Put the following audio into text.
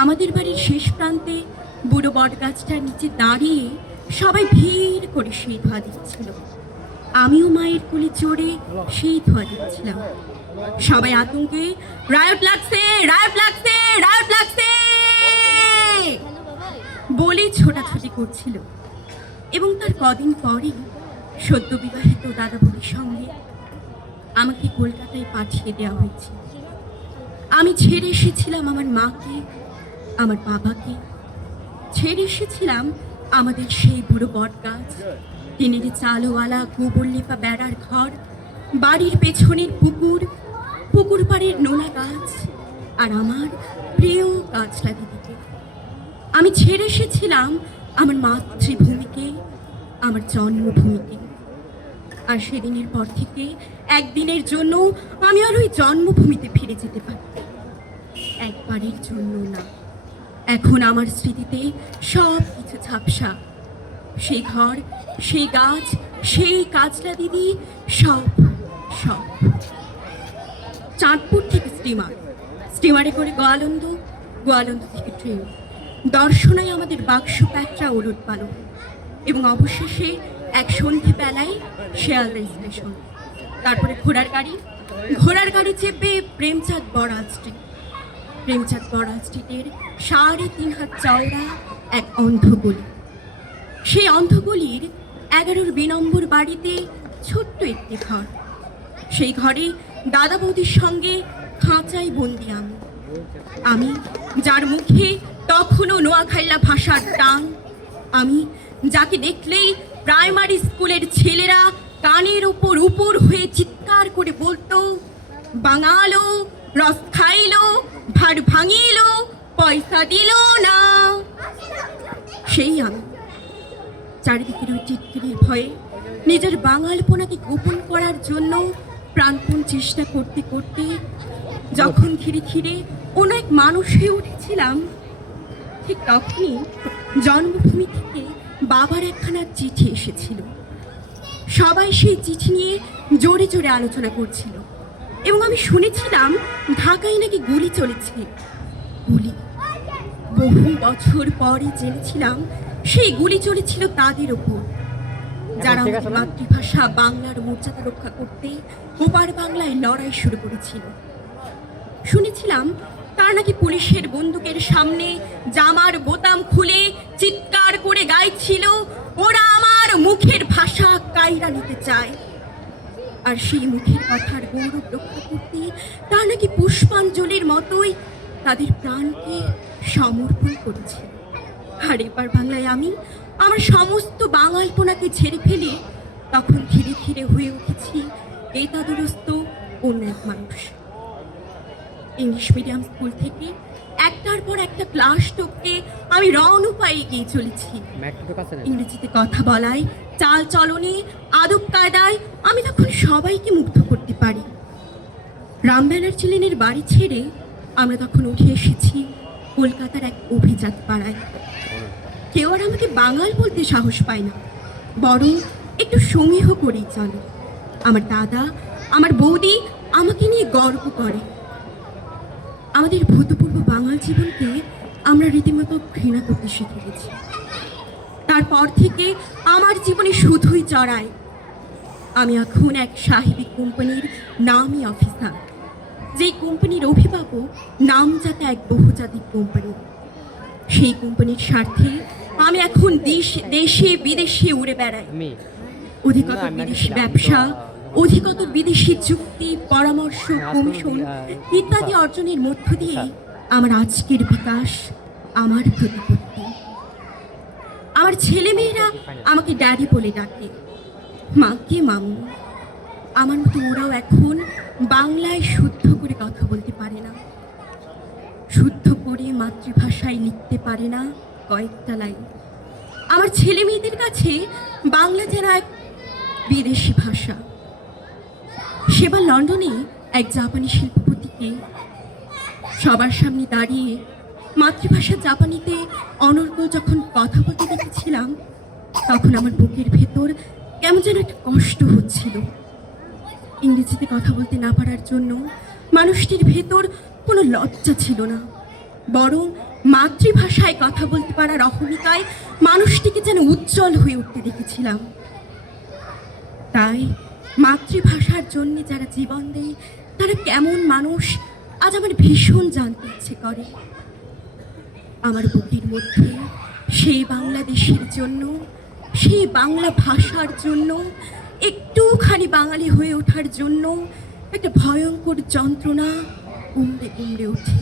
আমাদের বাড়ির শেষ প্রান্তে বুড়ো বটগাছটার নিচে দাঁড়িয়ে সবাই ভিড় করে সেই ধোয়া দিচ্ছিল। আমিও মায়ের কোলে চড়ে সেই ধোয়া দিচ্ছিলাম। সবাই আতঙ্কে রায়ট লাগছে, রায়ট লাগছে, রায়ট লাগছে বলে ছোটাছুটি করছিল। এবং তার কদিন পরে সদ্য বিবাহিত দাদা বউয়ের সঙ্গে আমাকে কলকাতায় পাঠিয়ে দেওয়া হয়েছে। আমি ছেড়ে এসেছিলাম আমার মাকে, আমার বাবাকে, ছেড়ে এসেছিলাম আমাদের সেই বুড়ো বট গাছ, টিনের চালওয়ালা গোবর লেপা বেড়ার ঘর, বাড়ির পেছনের পুকুর, পুকুর পাড়ের নোনা গাছ, আর আমার প্রিয় গাছলা দিদিকে। আমি ছেড়ে এসেছিলাম আমার মাতৃভূমিকে, আমার জন্মভূমিকে। আর সেদিনের পর থেকে একদিনের জন্য আমি আর ওই জন্মভূমিতে ফিরে যেতে পারি, একবারের জন্য না। এখন আমার স্মৃতিতে সব কিছু ঝাপসা, সেই ঘর, সেই গাছ, সেই কাজলা দিদি, সব সব। চাঁদপুর থেকে স্টিমারে করে গোয়ালন্দ, গোয়ালন্দ থেকে ট্রেন, দর্শনায় আমাদের বাক্স প্যাটরা ওলট পালন, এবং অবশেষে এক সন্ধ্যেবেলায় শিয়ালদা স্টেশন। তারপরে ঘোড়ার গাড়ি চেপে প্রেমচাঁদ বড়াল স্ট্রিট, প্রেমচাঁদ বড়াল স্ট্রিটের ৩.৫ হাত চওড়া এক অন্ধগলি। সেই অন্ধগলির ১১ নম্বর বাড়িতে ছোট্ট একটি ঘর। সেই ঘরে দাদা বৌদির সঙ্গে খাঁচায় বন্দি আমি, যার মুখে তখনও নোয়াখাইলা ভাষার টান, আমি যাকে দেখলেই প্রাইমারি স্কুলের ছেলেরা কানের উপর উপর হয়ে চিৎকার করে বলতো, বাঙালো, রস খাইলো, ভাড় ভাঙিলো, পয়সা দিল না। সেই আমি চারিদিকের ওই টিটকিরির ভয়ে নিজের বাঙালপনাকে গোপন করার জন্য প্রাণপণ চেষ্টা করতে করতে যখন ধীরে ধীরে অন্য এক মানুষ হয়ে উঠেছিলাম, ঠিক তখনই জন্মভূমি থেকে বাবার একখানা চিঠি এসেছিল। সবাই সেই চিঠি নিয়ে জোরে জোরে আলোচনা করছিল, এবং আমি শুনেছিলাম ঢাকায় নাকি গুলি চলেছে। গুলি! বহু বছর পরে জেনেছিলাম সেই গুলি চলেছিল তাদের ওপর, যারা মাতৃভাষা বাংলার মর্যাদা রক্ষা করতে ওপার বাংলায় লড়াই শুরু করেছিল। শুনেছিলাম তারা নাকি পুলিশের বন্দুকের সামনে জামার বোতাম খুলে চিৎকার করে গাইছিল, ওরা আমার মুখের ভাষা কাইরা নিতে চায়। আর সেই মুখের কথার গৌরব রক্ষা করতে তারা নাকি পুষ্পাঞ্জলির মতোই তাদের প্রাণকে সমর্পণ করেছে। আর এবার বাংলায় আমি আমার সমস্ত বাঙালপনাকে ছেড়ে ফেলে তখন ধীরে ধীরে হয়ে উঠেছি বেতাদুরস্ত অন্য এক মানুষ। ইংলিশ মিডিয়াম স্কুল থেকে একটার পর একটা ক্লাস টপকে আমি রণউপায়ে এগিয়ে চলেছি। ইংরেজিতে কথা বলায়, চাল চলনে, আদব কায়দায় আমি তখন সবাইকে মুগ্ধ করতে পারি। রাম ব্যানার্জি লেনের বাড়ি ছেড়ে আমরা তখন উঠে এসেছি কলকাতার এক অভিজাত পাড়ায়। কেউ আর আমাকে বাঙাল বলতে সাহস পায় না, বরং একটু সমীহ করেই চলে। আমার দাদা, আমার বৌদি আমাকে নিয়ে গর্ব করে। আমাদের ভূতপূর্ব বাঙাল জীবনকে আমরা রীতিমতো ঘৃণা করতে শিখে গেছি। তারপর থেকে আমার জীবনে শুধুই চড়াই। আমি এখন এক সাহেবী কোম্পানির নামী অফিসার, যেই কোম্পানির অভিভাবক নামজাতা এক বহুজাতিক কোম্পানি। সেই কোম্পানির স্বার্থে আমি এখন দেশে বিদেশে উড়ে বেড়াই। অধিকতর বিদেশি ব্যবসা, অধিকতর বিদেশি চুক্তি, পরামর্শ, কমিশন ইত্যাদি অর্জনের মধ্য দিয়ে আমার আজকের বিকাশ, আমার প্রতিপত্তি। আমার ছেলেমেয়েরা আমাকে ড্যাডি বলে ডাকে, মাকে মামু। আমার মতো ওরাও এখন বাংলায় শুদ্ধ করে কথা বলতে পারে না, শুদ্ধ করে মাতৃভাষায় লিখতে পারে না কয়েকটা লাইন। আমার ছেলে মেয়েদের কাছে বাংলা যেন এক বিদেশি ভাষা। সেবার লন্ডনে এক জাপানি শিল্পপতিকে সবার সামনে দাঁড়িয়ে মাতৃভাষা জাপানিতে অনর্গল যখন কথা বলতে দেখেছিলাম, তখন আমার বুকের ভেতর কেমন যেন একটা কষ্ট হচ্ছিল। ইংরেজিতে কথা বলতে না পারার জন্য মানুষটির ভেতর কোনো লজ্জা ছিল না, বরং মাতৃভাষায় কথা বলতে পারার অহমিকায় মানুষটিকে যেন উজ্জ্বল হয়ে উঠতে দেখেছিলাম। তাই মাতৃভাষার জন্য যারা জীবন দেয় তারা কেমন মানুষ আজ আমার ভীষণ জানতে ইচ্ছে করে। আমার বুকের মধ্যে সেই বাংলাদেশের জন্য, সেই বাংলা ভাষার জন্য, একটুখানি বাঙালি হয়ে ওঠার জন্য একটা ভয়ঙ্কর যন্ত্রণা উমড়ে উমড়ে ওঠে।